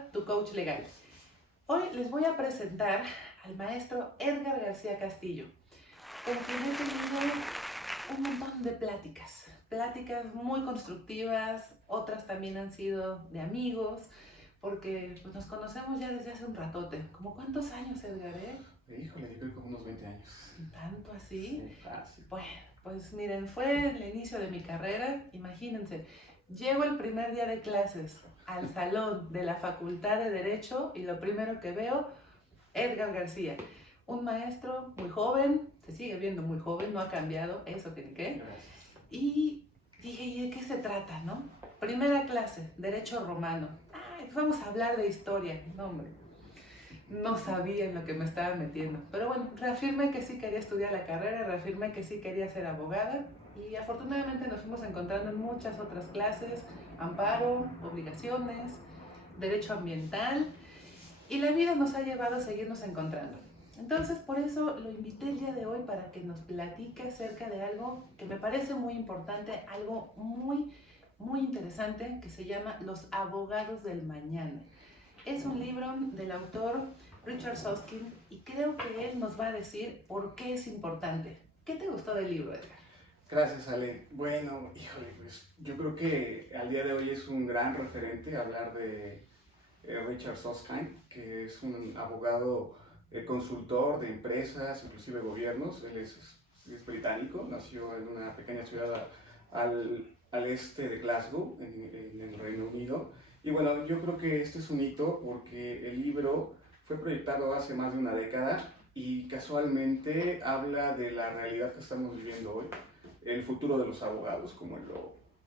Alba, tu coach legal. Hoy les voy a presentar al maestro Edgar García Castillo, con quien he tenido un montón de pláticas muy constructivas, otras también han sido de amigos, porque pues, nos conocemos ya desde hace un ratote. ¿Cómo cuántos años, Edgar, Híjole, yo creo que como unos 20 años. ¿Tanto así? Sí, fácil. Bueno, pues miren, fue el inicio de mi carrera, imagínense. Llego el primer día de clases al salón de la Facultad de Derecho y lo primero que veo, Edgar García, un maestro muy joven, se sigue viendo muy joven, no ha cambiado, eso que ni qué. Gracias. Y dije, ¿y de qué se trata, no? Primera clase, Derecho Romano. Ay, pues vamos a hablar de historia. No, hombre, no sabía en lo que me estaba metiendo. Pero bueno, reafirmé que sí quería estudiar la carrera, reafirmé que sí quería ser abogada y afortunadamente nos fuimos encontrando en muchas otras clases, amparo, obligaciones, derecho ambiental, y la vida nos ha llevado a seguirnos encontrando. Entonces, por eso lo invité el día de hoy para que nos platique acerca de algo que me parece muy importante, algo muy interesante, que se llama Los abogados del mañana. Es un libro del autor Richard Susskind y creo que él nos va a decir por qué es importante. ¿Qué te gustó del libro, Edgar? Gracias, Ale. Bueno, híjole, pues yo creo que al día de hoy es un gran referente hablar de Richard Susskind, que es un abogado consultor de empresas, inclusive gobiernos. Él es británico, nació en una pequeña ciudad al este de Glasgow, en el Reino Unido. Y bueno, yo creo que este es un hito porque el libro fue proyectado hace más de una década y casualmente habla de la realidad que estamos viviendo hoy, el futuro de los abogados, como él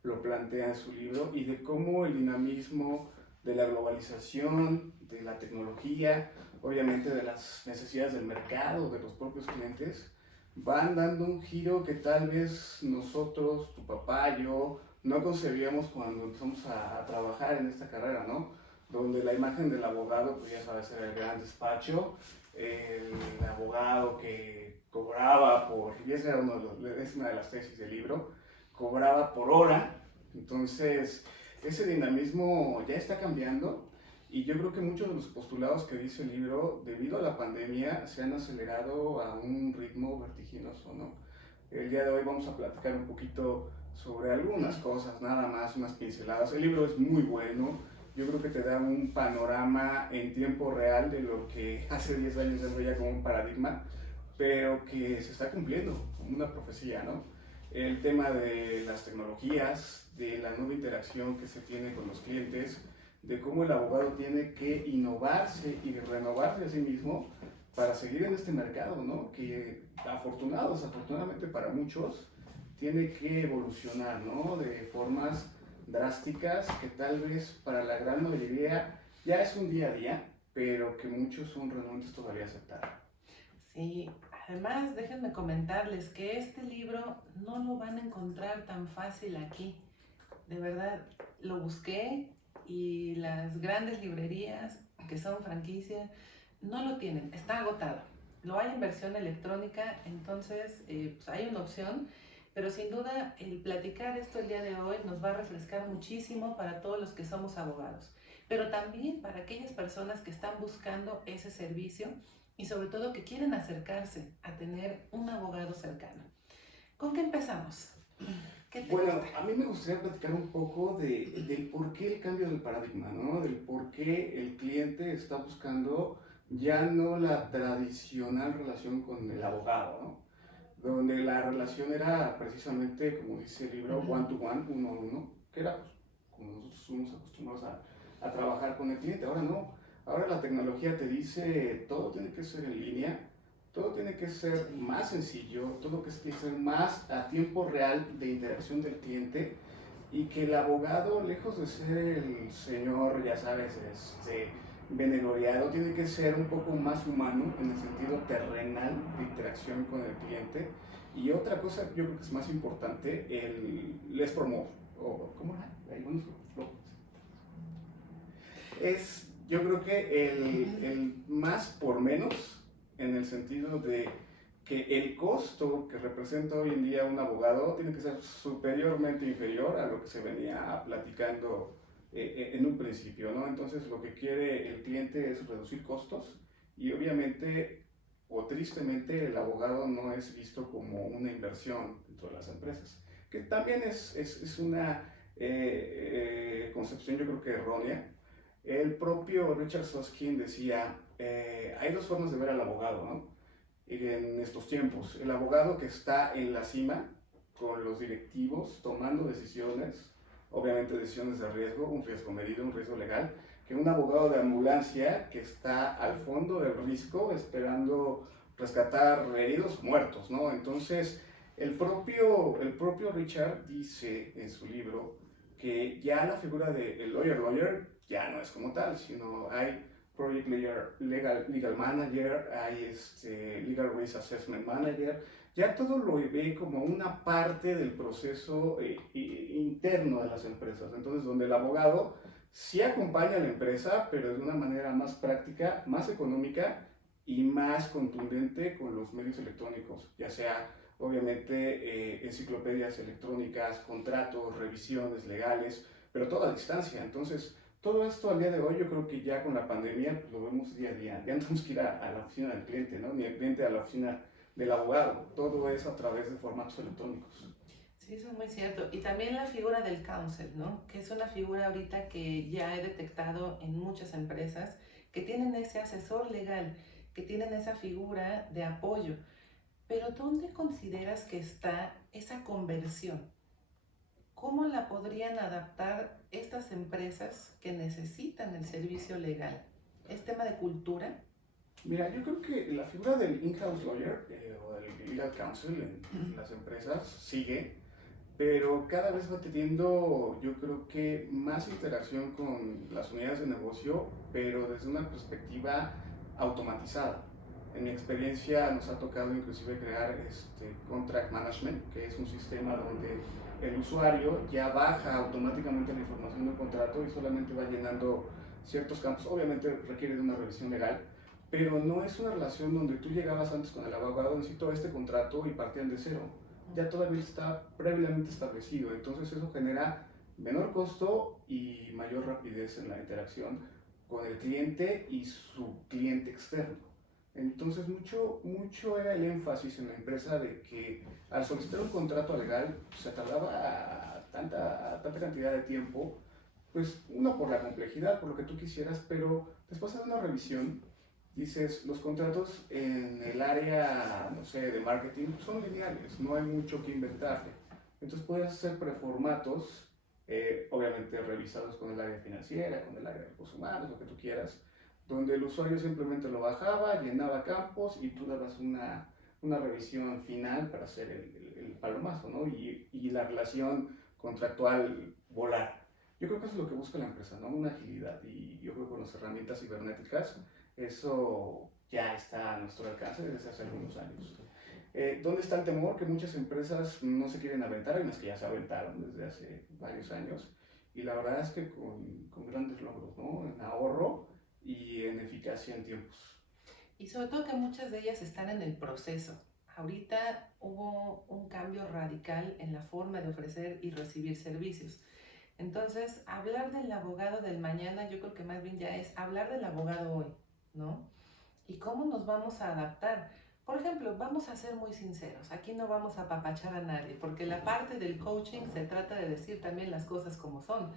lo plantea en su libro, y de cómo el dinamismo de la globalización, de la tecnología, obviamente de las necesidades del mercado, de los propios clientes, van dando un giro que tal vez nosotros, tu papá, yo, no concebíamos cuando empezamos a trabajar en esta carrera, ¿no? Donde la imagen del abogado, pues ya sabes, era el gran despacho, el abogado que cobraba por, y esa es una de las tesis del libro, cobraba por hora. Entonces ese dinamismo ya está cambiando y yo creo que muchos de los postulados que dice el libro, debido a la pandemia, se han acelerado a un ritmo vertiginoso, ¿no? El día de hoy vamos a platicar un poquito sobre algunas cosas, nada más, unas pinceladas. El libro es muy bueno, yo creo que te da un panorama en tiempo real de lo que hace 10 años se veía como un paradigma, pero que se está cumpliendo como una profecía, ¿no? El tema de las tecnologías, de la nueva interacción que se tiene con los clientes, de cómo el abogado tiene que innovarse y renovarse a sí mismo para seguir en este mercado, ¿no? Que afortunadamente para muchos, tiene que evolucionar, ¿no? De formas drásticas que tal vez para la gran mayoría ya es un día a día, pero que muchos son renuentes todavía a aceptar. Sí, además déjenme comentarles que este libro no lo van a encontrar tan fácil aquí. De verdad, lo busqué y las grandes librerías que son franquicia no lo tienen, está agotado. Lo hay en versión electrónica, entonces pues hay una opción, pero sin duda el platicar esto el día de hoy nos va a refrescar muchísimo para todos los que somos abogados, pero también para aquellas personas que están buscando ese servicio y sobre todo que quieren acercarse a tener un abogado cercano. ¿Con qué empezamos? ¿Qué te Bueno, gusta? a mí me gustaría platicar un poco del por qué el cambio del paradigma, ¿no? Del por qué el cliente está buscando ya no la tradicional relación con el abogado, ¿no? Donde la relación era precisamente, como dice el libro, one to one, uno a uno, que era pues, como nosotros somos acostumbrados a trabajar con el cliente. Ahora no, ahora la tecnología te dice todo tiene que ser en línea, todo tiene que ser más sencillo, todo tiene que ser más a tiempo real de interacción del cliente y que el abogado, lejos de ser el señor, ya sabes, benevolado, tiene que ser un poco más humano en el sentido terrenal de interacción con el cliente. Y otra cosa, yo creo que es más importante, el les promote, o ¿cómo era? Es, yo creo que el más por menos, en el sentido de que el costo que representa hoy en día un abogado tiene que ser superiormente inferior a lo que se venía platicando en un principio, ¿no? Entonces lo que quiere el cliente es reducir costos y obviamente o tristemente el abogado no es visto como una inversión dentro de las empresas, que también es una concepción yo creo que errónea. El propio Richard Susskind decía, hay dos formas de ver al abogado, ¿no? En estos tiempos. El abogado que está en la cima, con los directivos, tomando decisiones, obviamente decisiones de riesgo, un riesgo medido, un riesgo legal, que un abogado de ambulancia que está al fondo del risco esperando rescatar heridos muertos, ¿no? Entonces, el propio Richard dice en su libro que ya la figura de el lawyer ya no es como tal, sino hay Project Legal Manager, hay Legal Risk Assessment Manager, ya todo lo ve como una parte del proceso interno de las empresas. Entonces, donde el abogado sí acompaña a la empresa, pero de una manera más práctica, más económica y más contundente con los medios electrónicos, ya sea obviamente enciclopedias electrónicas, contratos, revisiones legales, pero toda a distancia. Entonces, todo esto al día de hoy yo creo que ya con la pandemia pues, lo vemos día a día. Ya no tenemos que ir a la oficina del cliente, ¿no? Ni el cliente a la oficina del abogado. Todo es a través de formatos electrónicos. Sí, eso es muy cierto. Y también la figura del counsel, ¿no? Que es una figura ahorita que ya he detectado en muchas empresas que tienen ese asesor legal, que tienen esa figura de apoyo. Pero ¿dónde consideras que está esa conversión? ¿Cómo la podrían adaptar estas empresas que necesitan el servicio legal? ¿Es tema de cultura? Mira, yo creo que la figura del in-house lawyer o del legal counsel en las empresas sigue, pero cada vez va teniendo, yo creo que más interacción con las unidades de negocio, pero desde una perspectiva automatizada. En mi experiencia nos ha tocado inclusive crear contract management, que es un sistema donde el usuario ya baja automáticamente la información del contrato y solamente va llenando ciertos campos. Obviamente requiere de una revisión legal, pero no es una relación donde tú llegabas antes con el abogado, necesito este contrato y partían de cero. Ya todavía está previamente establecido, entonces eso genera menor costo y mayor rapidez en la interacción con el cliente y su cliente externo. Entonces mucho era el énfasis en la empresa de que al solicitar un contrato legal se tardaba tanta cantidad de tiempo, pues uno por la complejidad, por lo que tú quisieras, pero después de una revisión dices, los contratos en el área, no sé, de marketing son lineales, no hay mucho que inventarle. Entonces puedes hacer preformatos, obviamente revisados con el área financiera, con el área de recursos humanos, lo que tú quieras, donde el usuario simplemente lo bajaba, llenaba campos y tú dabas una revisión final para hacer el palomazo, ¿no? Y la relación contractual volar. Yo creo que eso es lo que busca la empresa, ¿no? Una agilidad. Y yo creo que con las herramientas cibernéticas eso ya está a nuestro alcance desde hace algunos años. ¿Dónde está el temor? Que muchas empresas no se quieren aventar, hay unas que ya se aventaron desde hace varios años, y la verdad es que con grandes logros, ¿no? En ahorro y en eficacia en tiempos. Y sobre todo que muchas de ellas están en el proceso. Ahorita hubo un cambio radical en la forma de ofrecer y recibir servicios. Entonces, hablar del abogado del mañana, yo creo que más bien ya es hablar del abogado hoy, ¿no? Y cómo nos vamos a adaptar. Por ejemplo, vamos a ser muy sinceros, aquí no vamos a apapachar a nadie, porque la parte del coaching se trata de decir también las cosas como son.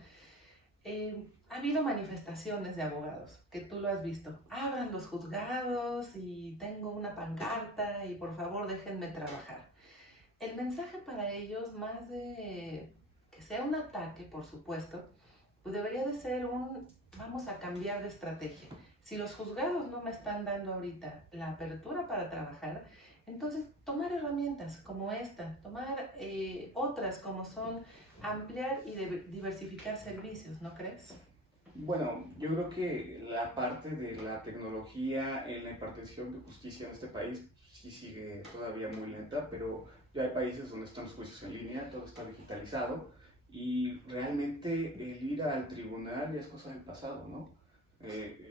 Ha habido manifestaciones de abogados, que tú lo has visto. Abran los juzgados y tengo una pancarta y por favor déjenme trabajar. El mensaje para ellos, más de que sea un ataque, por supuesto, pues debería de ser un vamos a cambiar de estrategia. Si los juzgados no me están dando ahorita la apertura para trabajar, entonces tomar herramientas como esta, tomar otras como son ampliar y diversificar servicios, ¿no crees? Bueno, yo creo que la parte de la tecnología en la impartición de justicia en este país sí sigue todavía muy lenta, pero ya hay países donde están los juicios en línea, todo está digitalizado y realmente el ir al tribunal ya es cosa del pasado, ¿no?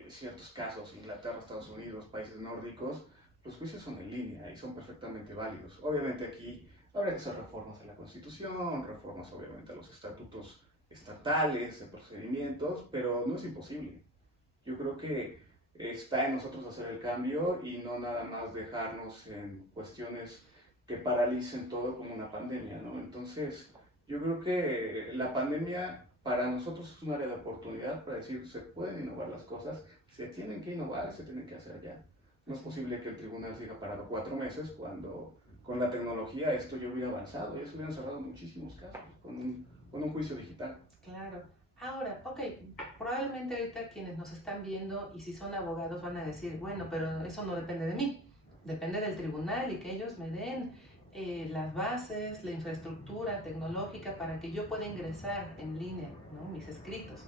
Ciertos casos, Inglaterra, Estados Unidos, países nórdicos, los juicios son en línea y son perfectamente válidos. Obviamente aquí habrá que hacer reformas a la Constitución, reformas obviamente a los estatutos estatales, de procedimientos, pero no es imposible. Yo creo que está en nosotros hacer el cambio y no nada más dejarnos en cuestiones que paralicen todo como una pandemia, ¿no? Entonces, yo creo que la pandemia para nosotros es un área de oportunidad para decir, se pueden innovar las cosas, se tienen que innovar, se tienen que hacer ya. No es posible que el tribunal siga parado 4 meses cuando con la tecnología esto ya hubiera avanzado, ya se hubieran cerrado muchísimos casos con un juicio digital. Claro. Ahora, ok, probablemente ahorita quienes nos están viendo y si son abogados van a decir, bueno, pero eso no depende de mí, depende del tribunal y que ellos me den las bases, la infraestructura tecnológica para que yo pueda ingresar en línea, ¿no? Mis escritos.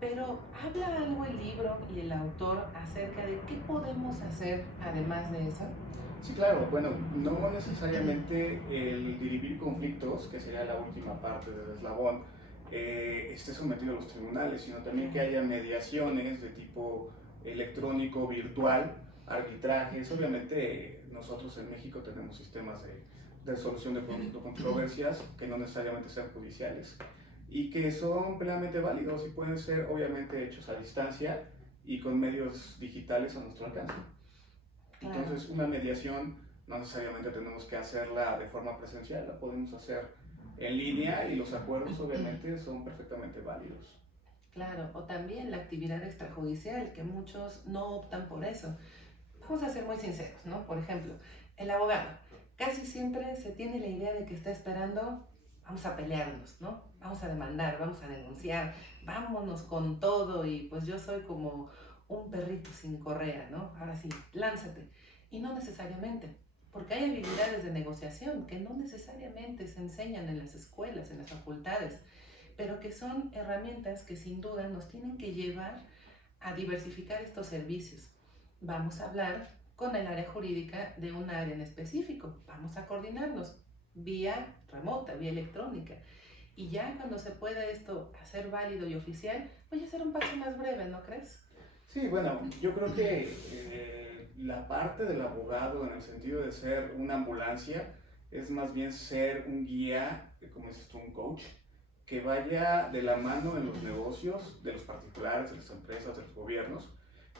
Pero habla algo el libro y el autor acerca de qué podemos hacer además de eso. Sí, claro, bueno, no necesariamente el dirimir conflictos, que sería la última parte del eslabón, esté sometido a los tribunales, sino también que haya mediaciones de tipo electrónico, virtual, arbitrajes. Obviamente nosotros en México tenemos sistemas de resolución de controversias que no necesariamente sean judiciales y que son plenamente válidos y pueden ser obviamente hechos a distancia y con medios digitales a nuestro alcance. Entonces, una mediación no necesariamente tenemos que hacerla de forma presencial, la podemos hacer en línea y los acuerdos obviamente son perfectamente válidos. Claro, o también la actividad extrajudicial, que muchos no optan por eso. Vamos a ser muy sinceros, ¿no? Por ejemplo, el abogado. Casi siempre se tiene la idea de que está esperando, vamos a pelearnos, ¿no? Vamos a demandar, vamos a denunciar, vámonos con todo y pues yo soy como un perrito sin correa, ¿no? Ahora sí, lánzate. Y no necesariamente, porque hay habilidades de negociación que no necesariamente se enseñan en las escuelas, en las facultades, pero que son herramientas que sin duda nos tienen que llevar a diversificar estos servicios. Vamos a hablar con el área jurídica de un área en específico, vamos a coordinarnos vía remota, vía electrónica. Y ya cuando se pueda esto hacer válido y oficial, voy a hacer un paso más breve, ¿no crees? Sí, bueno, yo creo que la parte del abogado en el sentido de ser una ambulancia es más bien ser un guía, como dices tú, un coach, que vaya de la mano en los negocios de los particulares, de las empresas, de los gobiernos.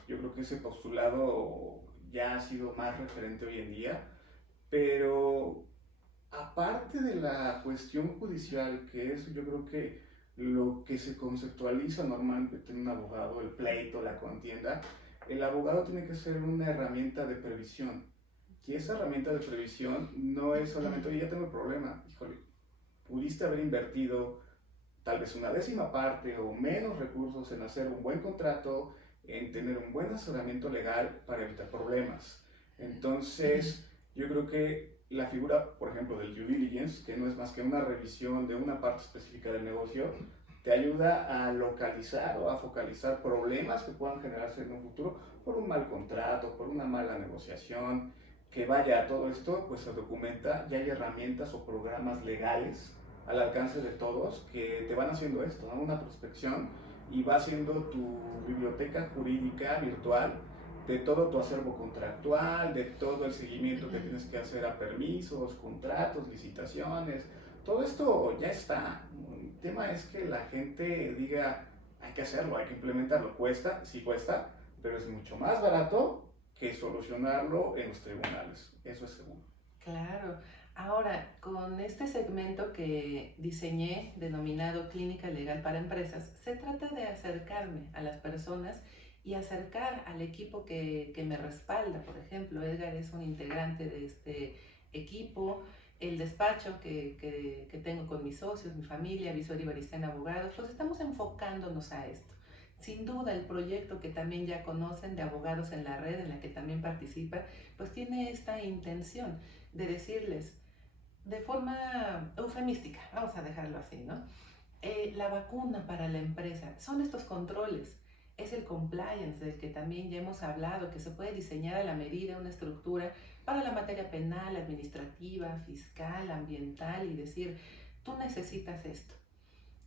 Yo creo que ese postulado ya ha sido más referente hoy en día, pero aparte de la cuestión judicial, que es yo creo que lo que se conceptualiza normalmente en un abogado, el pleito, la contienda, el abogado tiene que ser una herramienta de previsión. Y esa herramienta de previsión no es solamente, oye, ya tengo el problema, híjole, pudiste haber invertido tal vez una décima parte o menos recursos en hacer un buen contrato, en tener un buen asesoramiento legal para evitar problemas. Entonces, yo creo que la figura, por ejemplo, del due diligence, que no es más que una revisión de una parte específica del negocio, te ayuda a localizar o a focalizar problemas que puedan generarse en un futuro por un mal contrato, por una mala negociación, que vaya a todo esto, pues se documenta, ya hay herramientas o programas legales al alcance de todos que te van haciendo esto, ¿no? Una prospección y va haciendo tu biblioteca jurídica virtual de todo tu acervo contractual, de todo el seguimiento que tienes que hacer a permisos, contratos, licitaciones, todo esto ya está. El tema es que la gente diga, hay que hacerlo, hay que implementarlo, cuesta, sí cuesta, pero es mucho más barato que solucionarlo en los tribunales, eso es seguro. Claro. Ahora, con este segmento que diseñé, denominado Clínica Legal para Empresas, se trata de acercarme a las personas y acercar al equipo que me respalda. Por ejemplo, Edgar es un integrante de este equipo, el despacho que tengo con mis socios, mi familia, Visor y Baristén Abogados, pues estamos enfocándonos a esto. Sin duda, el proyecto que también ya conocen de Abogados en la Red, en la que también participa, pues tiene esta intención de decirles de forma eufemística, vamos a dejarlo así, ¿no? La vacuna para la empresa son estos controles, es el compliance del que también ya hemos hablado, que se puede diseñar a la medida una estructura para la materia penal, administrativa, fiscal, ambiental y decir, tú necesitas esto.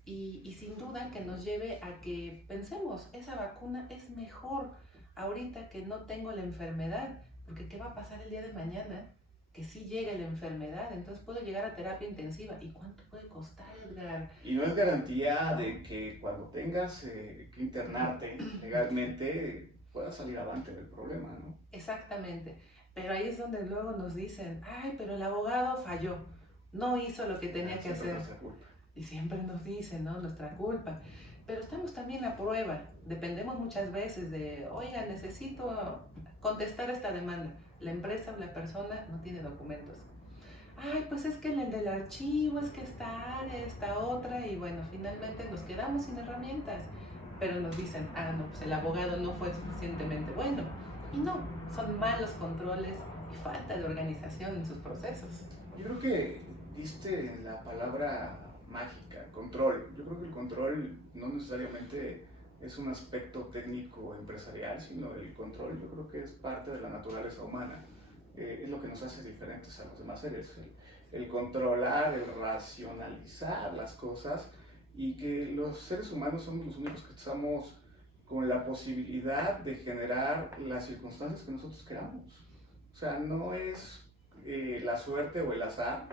Y sin duda que nos lleve a que pensemos, esa vacuna es mejor ahorita que no tengo la enfermedad, porque ¿qué va a pasar el día de mañana? que sí llegue la enfermedad, entonces puedo llegar a terapia intensiva. ¿Y cuánto puede costar, Edgar? Y no es garantía de que cuando tengas que internarte legalmente puedas salir adelante del problema, ¿no? Exactamente. Pero ahí es donde luego nos dicen, ay, pero el abogado falló, no hizo lo que tenía que Siempre hacer. nuestra culpa. Y siempre nos dicen, ¿no? Nuestra culpa. Pero estamos también a prueba. Dependemos muchas veces de, oiga, necesito contestar esta demanda. La empresa o la persona no tiene documentos. Ay, pues es que en el del archivo, es que esta área, esta otra, y bueno, finalmente nos quedamos sin herramientas. Pero nos dicen, ah, no, pues el abogado no fue suficientemente bueno. Y no, son malos controles y falta de organización en sus procesos. Yo creo que diste en la palabra mágica, control. Yo creo que el control no necesariamente es un aspecto técnico empresarial, sino el control yo creo que es parte de la naturaleza humana. Es lo que nos hace diferentes a los demás seres. El controlar, el racionalizar las cosas y que los seres humanos somos los únicos que estamos con la posibilidad de generar las circunstancias que nosotros queramos. O sea, no es la suerte o el azar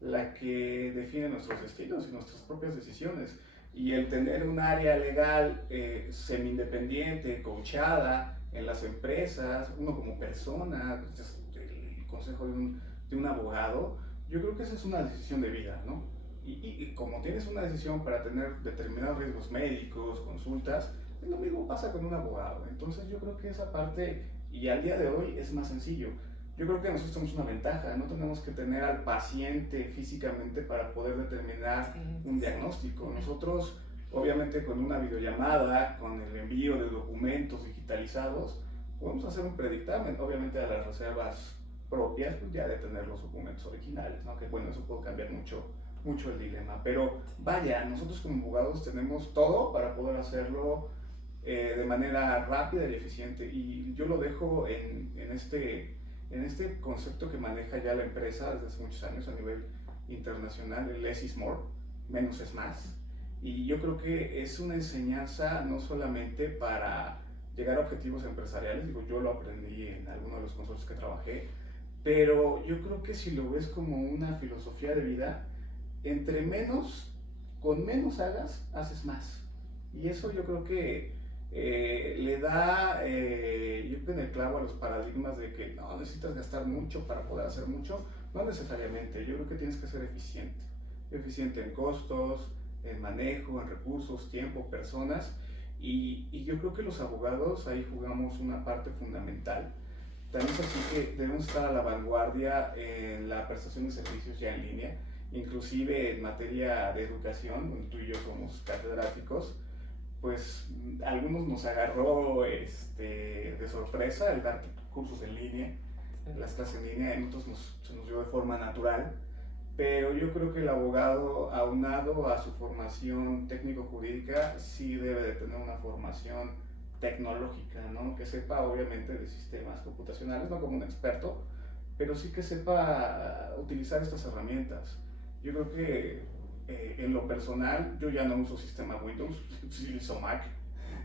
la que define nuestros destinos y nuestras propias decisiones. Y el tener un área legal semi-independiente, coachada en las empresas, uno como persona, el consejo de un abogado, yo creo que esa es una decisión de vida, ¿no? Y como tienes una decisión para tener determinados riesgos médicos, consultas, lo mismo pasa con un abogado. Entonces yo creo que esa parte, y al día de hoy, es más sencillo. Yo creo que nosotros tenemos una ventaja, no tenemos que tener al paciente físicamente para poder determinar un diagnóstico. Nosotros, obviamente con una videollamada, con el envío de documentos digitalizados, podemos hacer un predictamen, obviamente a las reservas propias, pues ya de tener los documentos originales, ¿no? Que bueno, eso puede cambiar mucho el dilema, pero vaya, nosotros como abogados tenemos todo para poder hacerlo de manera rápida y eficiente, y yo lo dejo en este concepto que maneja ya la empresa desde hace muchos años a nivel internacional, el less is more, menos es más. Y yo creo que es una enseñanza no solamente para llegar a objetivos empresariales, digo, yo lo aprendí en alguno de los consorcios que trabajé, pero yo creo que si lo ves como una filosofía de vida, entre menos, con menos haces más. Y eso yo creo que le da, yo creo, en el clavo a los paradigmas de que no necesitas gastar mucho para poder hacer mucho. No necesariamente, yo creo que tienes que ser eficiente en costos, en manejo, en recursos, tiempo, personas, y yo creo que los abogados ahí jugamos una parte fundamental. También es así que debemos estar a la vanguardia en la prestación de servicios ya en línea, inclusive en materia de educación, donde tú y yo somos catedráticos. Pues algunos nos agarró de sorpresa el dar cursos en línea, las clases en línea, en otros se nos dio de forma natural, pero yo creo que el abogado, aunado a su formación técnico-jurídica, sí debe de tener una formación tecnológica, ¿no? Que sepa obviamente de sistemas computacionales, no como un experto, pero sí que sepa utilizar estas herramientas. Yo creo que en lo personal, yo ya no uso sistema Windows, utilizo Mac.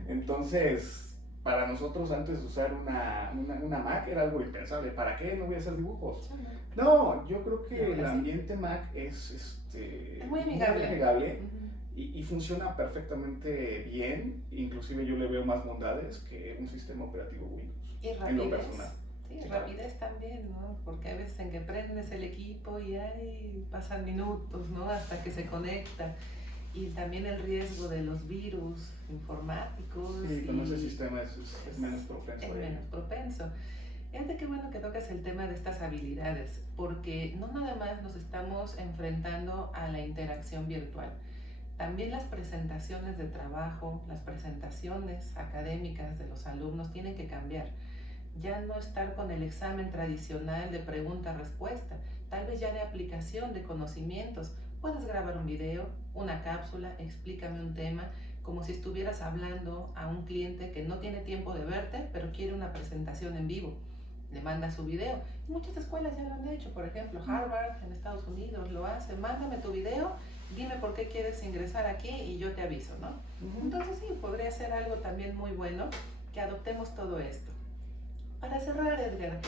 Entonces, para nosotros antes de usar una Mac era algo impensable. ¿Para qué? No voy a hacer dibujos. No, yo creo que el ambiente Mac es muy amigable. Y funciona perfectamente bien. Inclusive yo le veo más bondades que un sistema operativo Windows. Y rapidez. En lo personal. Sí, rapidez también, ¿no? Porque a veces en que prendes el equipo y ahí pasan minutos, ¿no? Hasta que se conecta. Y también el riesgo de los virus informáticos. Sí, con ese sistema es menos propenso. Es menos propenso. Fíjate qué bueno que tocas el tema de estas habilidades, porque no nada más nos estamos enfrentando a la interacción virtual. También las presentaciones de trabajo, las presentaciones académicas de los alumnos tienen que cambiar. Ya no estar con el examen tradicional de pregunta-respuesta, tal vez ya de aplicación de conocimientos. Puedes grabar un video, una cápsula, explícame un tema, como si estuvieras hablando a un cliente que no tiene tiempo de verte, pero quiere una presentación en vivo. Le manda su video. Muchas escuelas ya lo han hecho, por ejemplo, Harvard en Estados Unidos lo hace. Mándame tu video, dime por qué quieres ingresar aquí y yo te aviso, ¿no? Entonces sí, podría ser algo también muy bueno que adoptemos todo esto. Para cerrar, Edgar,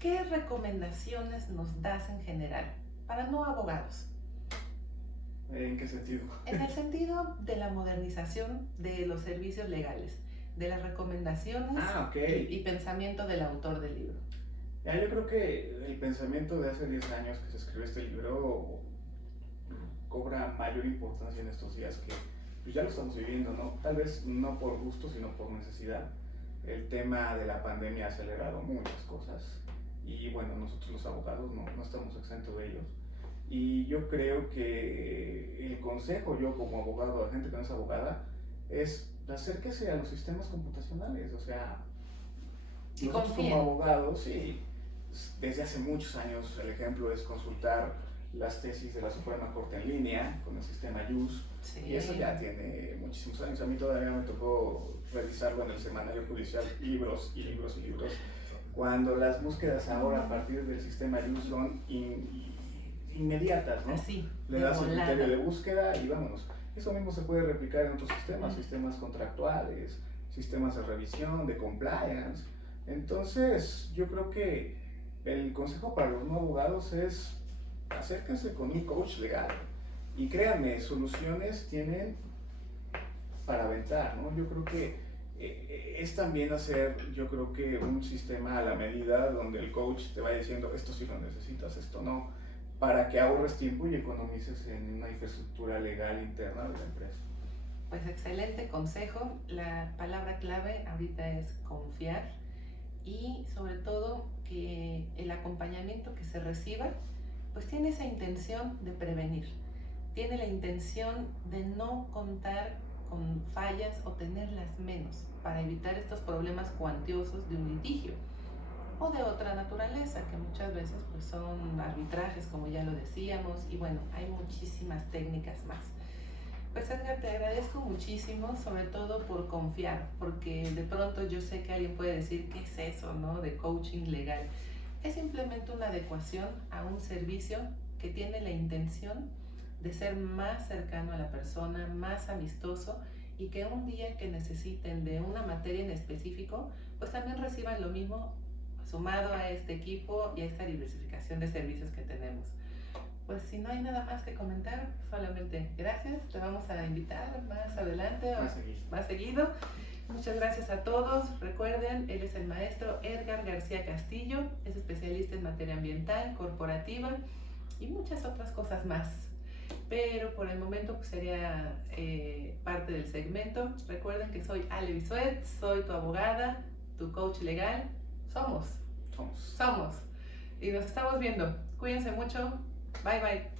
¿qué recomendaciones nos das en general para no abogados? ¿En qué sentido? En el sentido de la modernización de los servicios legales, de las recomendaciones Ok. y pensamiento del autor del libro. Ya, yo creo que el pensamiento de hace 10 años que se escribió este libro cobra mayor importancia en estos días que pues ya lo estamos viviendo, ¿no? Tal vez no por gusto, sino por necesidad. El tema de la pandemia ha acelerado muchas cosas y bueno, nosotros los abogados no estamos exentos de ellos. Y yo creo que el consejo, yo como abogado, a gente que no es abogada, es acérquese a los sistemas computacionales. O sea, Y nosotros confíen. como abogados, sí, desde hace muchos años el ejemplo es consultar las tesis de la Suprema Corte en línea con el sistema JUS. Sí. Y eso ya tiene muchísimos años. A mí todavía me tocó revisarlo en el semanario judicial, libros y libros y libros. Cuando las búsquedas ahora a partir del sistema JUS son inmediatas, ¿no? Así, Le de das el volada. criterio de búsqueda y vámonos. Eso mismo se puede replicar en otros sistemas, sistemas contractuales, sistemas de revisión, de compliance. Entonces, yo creo que el consejo para los no abogados es acérquense con un coach legal. Y créanme, soluciones tienen para aventar, ¿no? Yo creo que es también hacer, yo creo que un sistema a la medida donde el coach te vaya diciendo esto sí lo necesitas, esto no, para que ahorres tiempo y economices en una infraestructura legal interna de la empresa. Pues excelente consejo. La palabra clave ahorita es confiar y sobre todo que el acompañamiento que se reciba pues tiene esa intención de prevenir, tiene la intención de no contar con fallas o tenerlas menos para evitar estos problemas cuantiosos de un litigio o de otra naturaleza que muchas veces pues son arbitrajes como ya lo decíamos y bueno, hay muchísimas técnicas más. Pues Edgar, te agradezco muchísimo, sobre todo por confiar, porque de pronto yo sé que alguien puede decir, ¿qué es eso, no? De coaching legal. Es simplemente una adecuación a un servicio que tiene la intención de ser más cercano a la persona, más amistoso y que un día que necesiten de una materia en específico, pues también reciban lo mismo sumado a este equipo y a esta diversificación de servicios que tenemos. Pues si no hay nada más que comentar, solamente gracias, te vamos a invitar más adelante o más seguido. Muchas gracias a todos. Recuerden, él es el maestro Edgar García Castillo, es especialista en materia ambiental, corporativa y muchas otras cosas más. Pero por el momento pues sería parte del segmento. Recuerden que soy Ale Bisuet, soy tu abogada, tu coach legal. Somos. Y nos estamos viendo. Cuídense mucho. Bye bye.